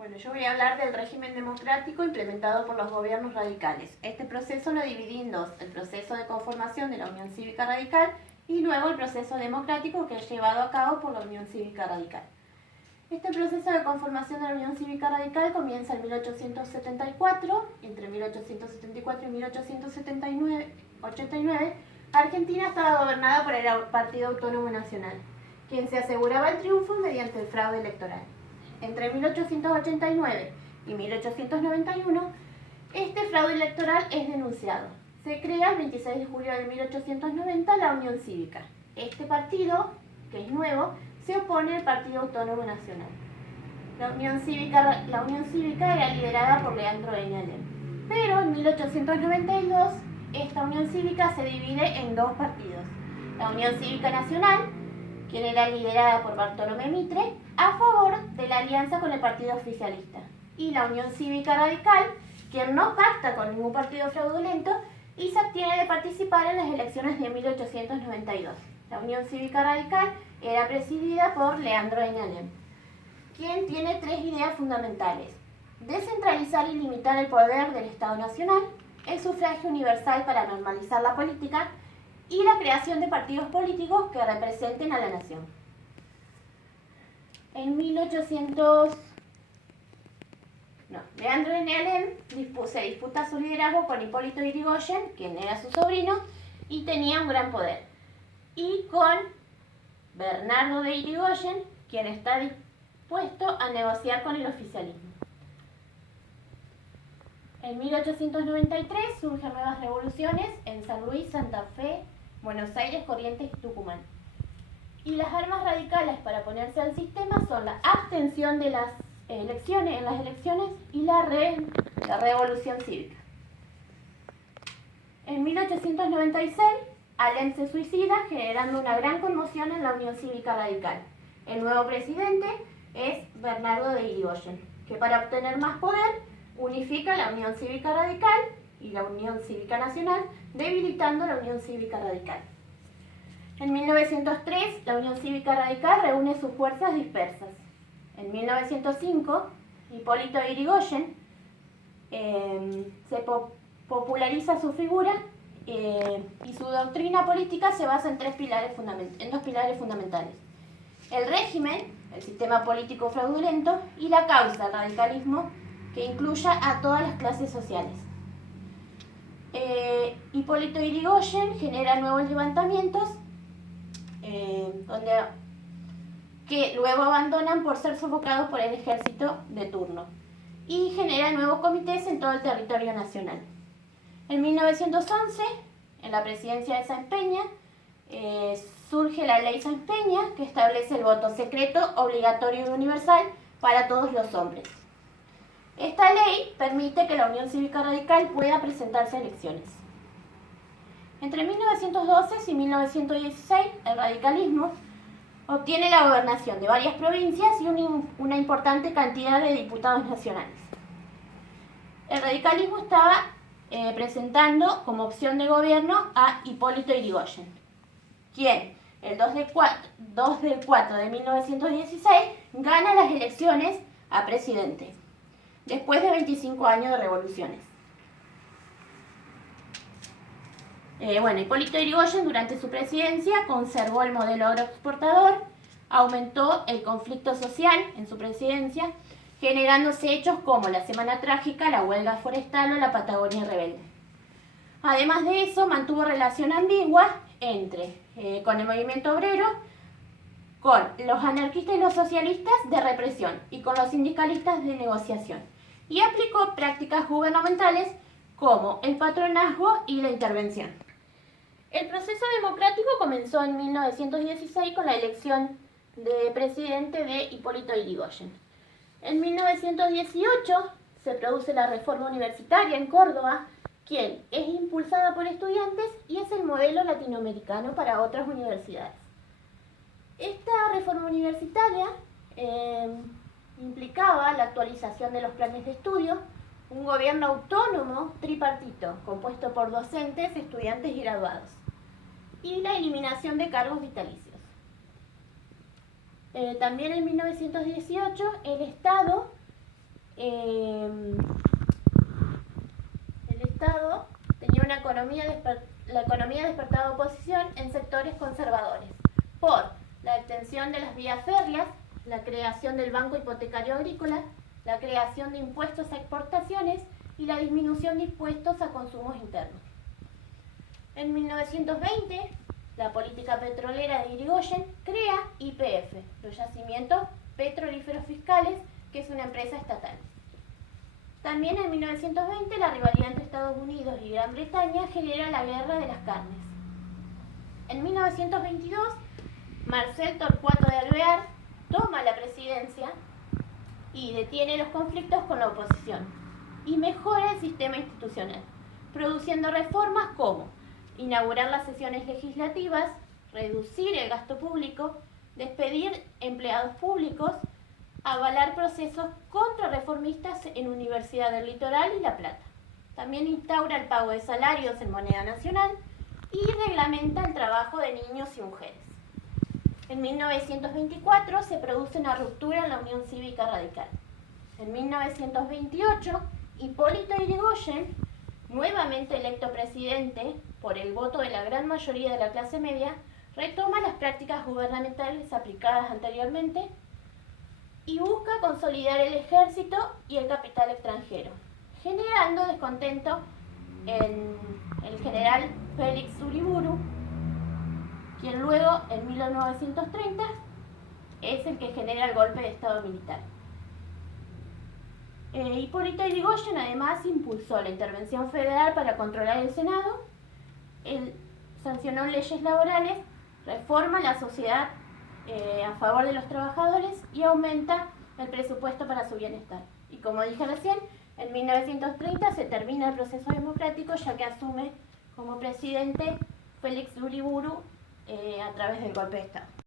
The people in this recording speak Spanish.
Bueno, yo voy a hablar del régimen democrático implementado por los gobiernos radicales. Este proceso lo dividí en dos, el proceso de conformación de la Unión Cívica Radical y luego el proceso democrático que es llevado a cabo por la Unión Cívica Radical. Este proceso de conformación de la Unión Cívica Radical comienza en 1874, entre 1874 y 1889, Argentina estaba gobernada por el Partido Autónomo Nacional, quien se aseguraba el triunfo mediante el fraude electoral. Entre 1889 y 1891, este fraude electoral es denunciado. Se crea el 26 de julio de 1890 la Unión Cívica. Este partido, que es nuevo, se opone al Partido Autónomo Nacional. La Unión Cívica era liderada por Leandro N. Alem. Pero en 1892, esta Unión Cívica se divide en dos partidos. La Unión Cívica Nacional, quien era liderada por Bartolomé Mitre, a favor de la alianza con el partido oficialista, y la Unión Cívica Radical, quien no pacta con ningún partido fraudulento y se abstiene de participar en las elecciones de 1892. La Unión Cívica Radical era presidida por Leandro N. Alem, quien tiene tres ideas fundamentales: descentralizar y limitar el poder del Estado Nacional, el sufragio universal para normalizar la política y la creación de partidos políticos que representen a la nación. Leandro N. Alem se disputa su liderazgo con Hipólito Yrigoyen, quien era su sobrino y tenía un gran poder, y con Bernardo de Irigoyen, quien está dispuesto a negociar con el oficialismo. En 1893 surgen nuevas revoluciones en San Luis, Santa Fe, Buenos Aires, Corrientes y Tucumán. Y las armas radicales para oponerse al sistema son la abstención de las elecciones y la revolución cívica. En 1896, Alem se suicida, generando una gran conmoción en la Unión Cívica Radical. El nuevo presidente es Bernardo de Irigoyen, que para obtener más poder unifica la Unión Cívica Radical y la Unión Cívica Nacional, debilitando la Unión Cívica Radical. En 1903, la Unión Cívica Radical reúne sus fuerzas dispersas. En 1905, Hipólito Yrigoyen populariza su figura y su doctrina política se basa en dos pilares fundamentales: el régimen, el sistema político fraudulento, y la causa, el radicalismo, que incluya a todas las clases sociales. Hipólito Yrigoyen genera nuevos levantamientos que luego abandonan por ser sofocados por el ejército de turno, y genera nuevos comités en todo el territorio nacional. En 1911, en la presidencia de Sáenz Peña, surge la ley Sáenz Peña, que establece el voto secreto, obligatorio y universal para todos los hombres. Esta ley permite que la Unión Cívica Radical pueda presentarse a elecciones. Entre 1912 y 1916, el radicalismo obtiene la gobernación de varias provincias y una importante cantidad de diputados nacionales. El radicalismo estaba presentando como opción de gobierno a Hipólito Yrigoyen, quien el 2 del 4 de 1916 gana las elecciones a presidente, después de 25 años de revoluciones. Hipólito Yrigoyen durante su presidencia conservó el modelo agroexportador, aumentó el conflicto social en su presidencia, generándose hechos como la Semana Trágica, la huelga forestal o la Patagonia rebelde. Además de eso, mantuvo relación ambigua con el movimiento obrero, con los anarquistas y los socialistas de represión y con los sindicalistas de negociación, y aplicó prácticas gubernamentales como el patronazgo y la intervención. El proceso democrático comenzó en 1916 con la elección de presidente de Hipólito Yrigoyen. En 1918 se produce la reforma universitaria en Córdoba, quien es impulsada por estudiantes y es el modelo latinoamericano para otras universidades. Esta reforma universitaria implicaba la actualización de los planes de estudio, un gobierno autónomo tripartito compuesto por docentes, estudiantes y graduados, y la eliminación de cargos vitalicios. También en 1918 el Estado el Estado tenía la economía despertaba oposición en sectores conservadores por la extensión de las vías férreas, la creación del Banco Hipotecario Agrícola, la creación de impuestos a exportaciones y la disminución de impuestos a consumos internos. En 1920, la política petrolera de Irigoyen crea YPF, los Yacimientos Petrolíferos Fiscales, que es una empresa estatal. También en 1920 la rivalidad entre Estados Unidos y Gran Bretaña genera la Guerra de las Carnes. En 1922, Marcel Torcuato de Alvear toma la presidencia y detiene los conflictos con la oposición y mejora el sistema institucional, produciendo reformas como inaugurar las sesiones legislativas, reducir el gasto público, despedir empleados públicos, avalar procesos contrarreformistas en Universidad del Litoral y La Plata. También instaura el pago de salarios en moneda nacional y reglamenta el trabajo de niños y mujeres. En 1924 se produce una ruptura en la Unión Cívica Radical. En 1928, Hipólito Yrigoyen, nuevamente electo presidente por el voto de la gran mayoría de la clase media, retoma las prácticas gubernamentales aplicadas anteriormente y busca consolidar el ejército y el capital extranjero, generando descontento en el general Félix Uriburu, quien luego, en 1930, es el que genera el golpe de Estado militar. Hipólito Yrigoyen además impulsó la intervención federal para controlar el Senado, él sancionó leyes laborales, reforma la sociedad a favor de los trabajadores y aumenta el presupuesto para su bienestar. Y como dije recién, en 1930 se termina el proceso democrático, ya que asume como presidente Félix Uriburu a través del golpe de Estado.